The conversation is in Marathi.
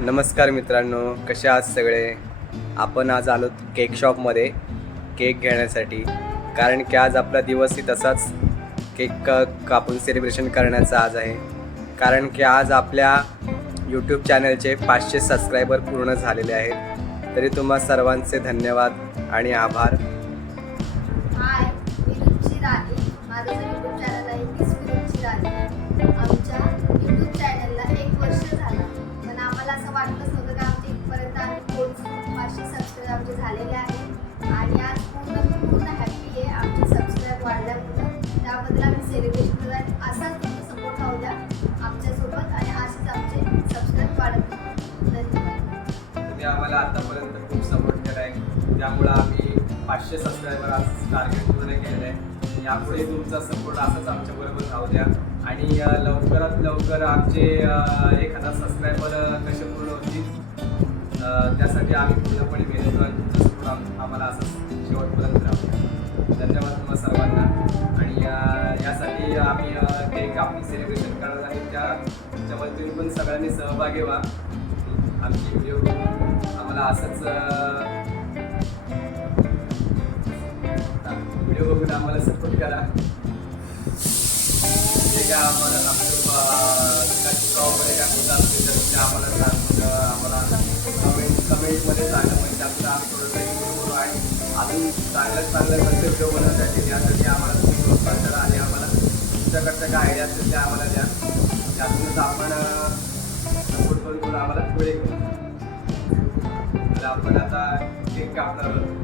नमस्कार मित्रांनो कसे आहात सगळे? आपण आज आलो केक शॉपमध्ये केक घेण्यासाठी. कारण की आज आपला दिवसही तसाच केक का कापून सेलिब्रेशन करण्याचा आज आहे. कारण की आज आपल्या यूट्यूब चॅनलचे पाचशे सबस्क्रायबर पूर्ण झालेले आहेत. तरी तुम्हा सर्वांचे धन्यवाद आणि आभार. सेलिब्रेशन करत असाच तुमचा सपोर्ट राहू द्या आमच्यासोबत आणि असेच आमचे सबस्क्राईब वाढत तुम्ही आम्हाला आतापर्यंत खूप सपोर्ट केला आहे त्यामुळं आम्ही पाचशे सबस्क्रायबर आज टार्गेट पूर्ण केलेलं आहे. यापुढे तुमचा सपोर्ट असाच आमच्याबरोबर राहू द्या. आणि लवकरात लवकर आमचे एक हजार सबस्क्रायबर कसे पूर्ण होतील त्यासाठी आम्ही पूर्णपणे मेहनत करू तुमचा सपोर्ट आम्हाला असंच शेवटपर्यंत राहू द्या. धन्यवाद तुम्हाला सर्वांना. अ, सेलिब्रेशन करणार आहे. त्या त्याच्यामध्ये तुम्ही पण सगळ्यांनी सहभागी व्हा. आमची व्हिडिओ आम्हाला असंच व्हिडिओ बघून आम्हाला सपोर्ट करा. जे काय आम्हाला आमचं शॉप आम्हाला आम्हाला कमेंट कमेंटमध्ये चांगलं म्हणजे त्यातून आम्ही आणि अजून चांगल्यात चांगल्या कसं बनवण्यासाठी यासाठी आम्हाला तुम्ही प्रोत्साहन करा आणि आम्हाला तुमच्याकडच्या काय आयडिया असतील त्या आम्हाला द्या. त्यातूनच आपण सपोर्ट करून करून आम्हाला पुढे तर आपण आता केक कापणार आहोत